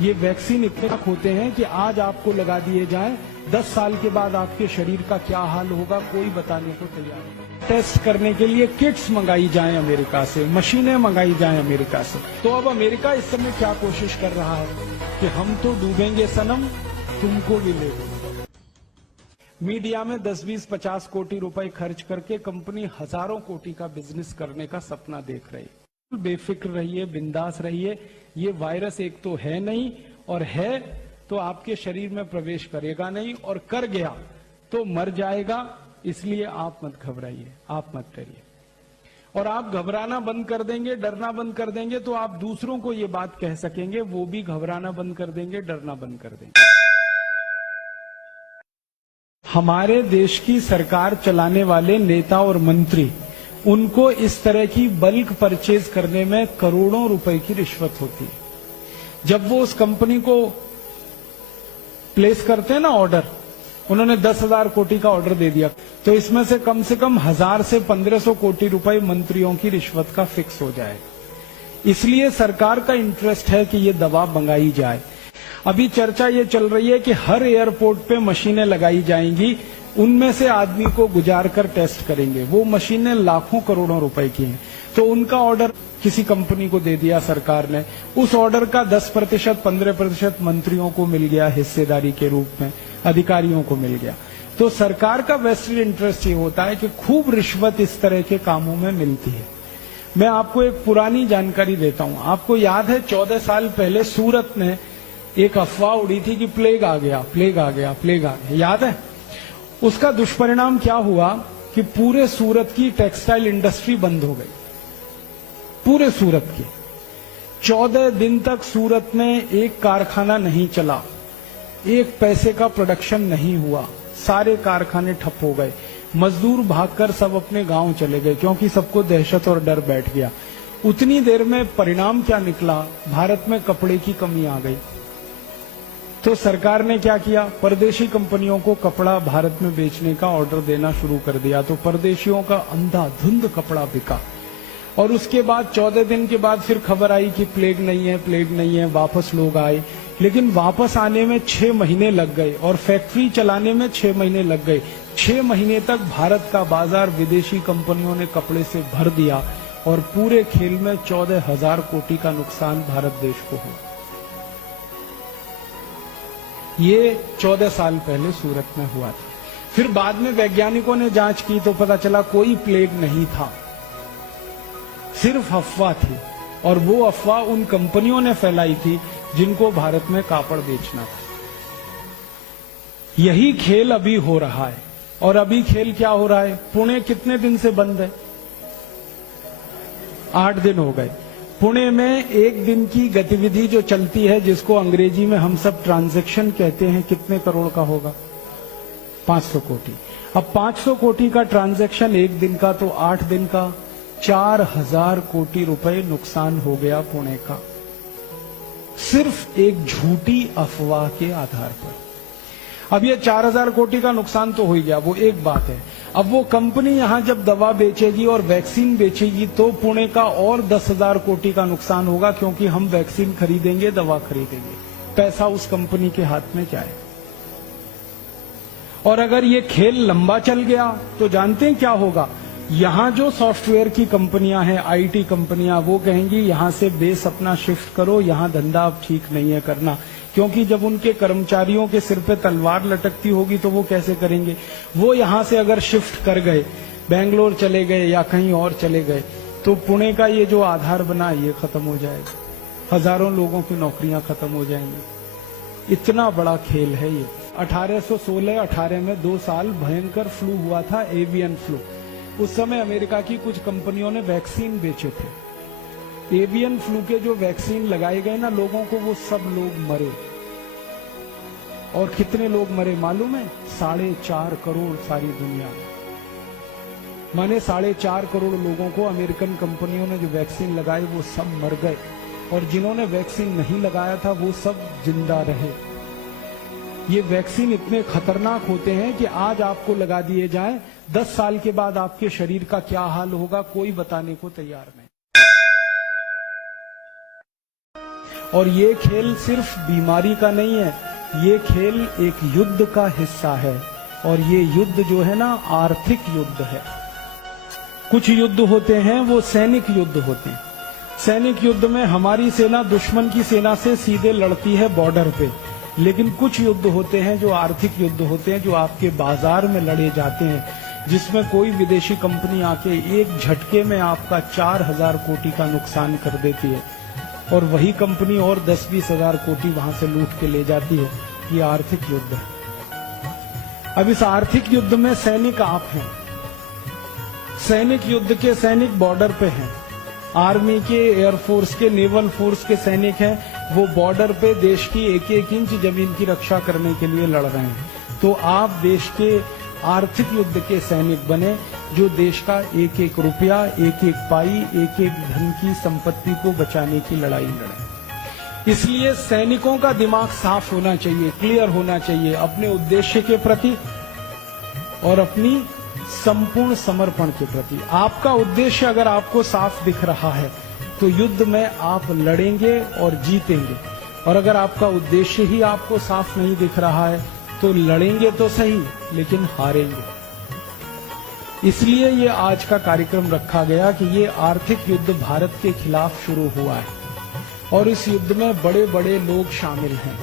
ये वैक्सीन इतने होते हैं कि आज आपको लगा दिए जाएं, 10 साल के बाद आपके शरीर का क्या हाल होगा कोई बताने को तैयार नहीं। टेस्ट करने के लिए किट्स मंगाई जाएं अमेरिका से, मशीनें मंगाई जाएं अमेरिका से। तो अब अमेरिका इस समय क्या कोशिश कर रहा है कि हम तो डूबेंगे सनम, तुमको भी ले लेंगे। मीडिया में 10, 20, 50 कोटि रुपए खर्च करके कंपनी हजारों कोटि का बिजनेस करने का सपना देख रही है। बेफिक्र रहिए, बिंदास रहिए। ये वायरस एक तो है नहीं, और है तो आपके शरीर में प्रवेश करेगा नहीं, और कर गया तो मर जाएगा। इसलिए आप मत घबराइए, आप मत डरिए। और आप घबराना बंद कर देंगे, डरना बंद कर देंगे, तो आप दूसरों को ये बात कह सकेंगे, वो भी घबराना बंद कर देंगे, डरना बंद कर देंगे। हमारे देश की सरकार चलाने वाले नेता और मंत्री, उनको इस तरह की बल्क परचेज करने में करोड़ों रुपए की रिश्वत होती है। जब वो उस कंपनी को प्लेस करते हैं ना ऑर्डर, उन्होंने 10,000 कोटि का ऑर्डर दे दिया, तो इसमें से कम 1000 से 1500 कोटि रुपए मंत्रियों की रिश्वत का फिक्स हो जाएगा। इसलिए सरकार का इंटरेस्ट है कि ये दवा मंगाई जाए। अभी चर्चा ये चल रही है कि हर एयरपोर्ट पे मशीनें लगाई जाएंगी, उनमें से आदमी को गुजार कर टेस्ट करेंगे। वो मशीनें लाखों करोड़ों रुपए की हैं। तो उनका ऑर्डर किसी कंपनी को दे दिया सरकार ने, उस ऑर्डर का 10%, 15% मंत्रियों को मिल गया हिस्सेदारी के रूप में, अधिकारियों को मिल गया। तो सरकार का वेस्टेड इंटरेस्ट ये होता है कि खूब रिश्वत इस तरह के कामों में मिलती है। मैं आपको एक पुरानी जानकारी देता हूं। आपको याद है 14 साल पहले सूरत में एक अफवाह उड़ी थी कि प्लेग आ गया, प्लेग आ गया, प्लेग आ गया, याद है? उसका दुष्परिणाम क्या हुआ कि पूरे सूरत की टेक्सटाइल इंडस्ट्री बंद हो गई, पूरे सूरत की। 14 दिन तक सूरत में एक कारखाना नहीं चला, एक पैसे का प्रोडक्शन नहीं हुआ, सारे कारखाने ठप हो गए। मजदूर भागकर सब अपने गांव चले गए, क्योंकि सबको दहशत और डर बैठ गया। उतनी देर में परिणाम क्या निकला? भारत में कपड़े की कमी आ गई। तो सरकार ने क्या किया? परदेशी कंपनियों को कपड़ा भारत में बेचने का ऑर्डर देना शुरू कर दिया। तो परदेशियों का अंधाधुंध कपड़ा बिका। और उसके बाद 14 दिन के बाद फिर खबर आई कि प्लेग नहीं है, प्लेग नहीं है। वापस लोग आए, लेकिन वापस आने में 6 महीने लग गए, और फैक्ट्री चलाने में 6 महीने लग गए। 6 महीने तक भारत का बाजार विदेशी कंपनियों ने कपड़े से भर दिया, और पूरे खेल में 14,000 कोटि का नुकसान भारत देश को हुआ। ये 14 साल पहले सूरत में हुआ था। फिर बाद में वैज्ञानिकों ने जांच की तो पता चला कोई प्लेग नहीं था, सिर्फ अफवाह थी। और वो अफवाह उन कंपनियों ने फैलाई थी जिनको भारत में कापड़ बेचना था। यही खेल अभी हो रहा है। और अभी खेल क्या हो रहा है? पुणे कितने दिन से बंद है? 8 दिन हो गए। पुणे में एक दिन की गतिविधि जो चलती है, जिसको अंग्रेजी में हम सब ट्रांजैक्शन कहते हैं, कितने करोड़ का होगा? 500 कोटि। अब 500 कोटि का ट्रांजैक्शन एक दिन का, तो 8 दिन का 4000 कोटि रुपए नुकसान हो गया पुणे का, सिर्फ एक झूठी अफवाह के आधार पर। अब ये 4000 कोटि का नुकसान तो हो ही गया, वो एक बात है। अब वो कंपनी यहां जब दवा बेचेगी और वैक्सीन बेचेगी, तो पुणे का और 10,000 कोटि का नुकसान होगा, क्योंकि हम वैक्सीन खरीदेंगे, दवा खरीदेंगे, पैसा उस कंपनी के हाथ में जाए। और अगर ये खेल लंबा चल गया तो जानते हैं क्या होगा? यहां जो सॉफ्टवेयर की कंपनियां हैं, आईटी कंपनियां, वो कहेंगी यहां से बेस अपना शिफ्ट करो, यहां धंधा अब ठीक नहीं है करना। क्योंकि जब उनके कर्मचारियों के सिर पे तलवार लटकती होगी तो वो कैसे करेंगे? वो यहां से अगर शिफ्ट कर गए, बेंगलोर चले गए या कहीं और चले गए, तो पुणे का ये जो आधार बना, ये खत्म हो जाएगा। हजारों लोगों की नौकरियां खत्म हो जाएंगी। इतना बड़ा खेल है ये। 1816-18 में 2 साल भयंकर फ्लू हुआ था, एवियन फ्लू। उस समय अमेरिका की कुछ कंपनियों ने वैक्सीन बेचे थे। एवियन फ्लू के जो वैक्सीन लगाए गए ना लोगों को, वो सब लोग मरे। और कितने लोग मरे मालूम है? 4.5 करोड़ सारी दुनिया में। माने 4.5 करोड़ लोगों को अमेरिकन कंपनियों ने जो वैक्सीन लगाए वो सब मर गए, और जिन्होंने वैक्सीन नहीं लगाया था वो सब जिंदा रहे। ये वैक्सीन इतने खतरनाक होते हैं कि आज आपको लगा दिए जाएं, 10 साल के बाद आपके शरीर का क्या हाल होगा कोई बताने को तैयार नहीं। और ये खेल सिर्फ बीमारी का नहीं है, ये खेल एक युद्ध का हिस्सा है। और ये युद्ध जो है ना, आर्थिक युद्ध है। कुछ युद्ध होते हैं वो सैनिक युद्ध होते हैं। सैनिक युद्ध में हमारी सेना दुश्मन की सेना से सीधे लड़ती है बॉर्डर पे, लेकिन कुछ युद्ध होते हैं जो आर्थिक युद्ध होते हैं, जो आपके बाजार में लड़े जाते हैं, जिसमें कोई विदेशी कंपनी आके एक झटके में आपका 4,000 कोटि का नुकसान कर देती है और वही कंपनी और 10-20 हजार कोटि वहां से लूट के ले जाती है। ये आर्थिक युद्ध है। अब इस आर्थिक युद्ध में सैनिक आप हैं। सैनिक युद्ध के सैनिक बॉर्डर पे हैं। आर्मी के, एयरफोर्स के, नेवल फोर्स के सैनिक हैं, वो बॉर्डर पे देश की एक एक इंच जमीन की रक्षा करने के लिए लड़ रहे हैं। तो आप देश के आर्थिक युद्ध के सैनिक बने, जो देश का एक एक रुपया, एक एक पाई, एक एक धन की संपत्ति को बचाने की लड़ाई लड़े। इसलिए सैनिकों का दिमाग साफ होना चाहिए, क्लियर होना चाहिए अपने उद्देश्य के प्रति और अपनी संपूर्ण समर्पण के प्रति। आपका उद्देश्य अगर आपको साफ दिख रहा है तो युद्ध में आप लड़ेंगे और जीतेंगे, और अगर आपका उद्देश्य ही आपको साफ नहीं दिख रहा है तो लड़ेंगे तो सही लेकिन हारेंगे। इसलिए ये आज का कार्यक्रम रखा गया कि ये आर्थिक युद्ध भारत के खिलाफ शुरू हुआ है और इस युद्ध में बड़े बड़े लोग शामिल हैं।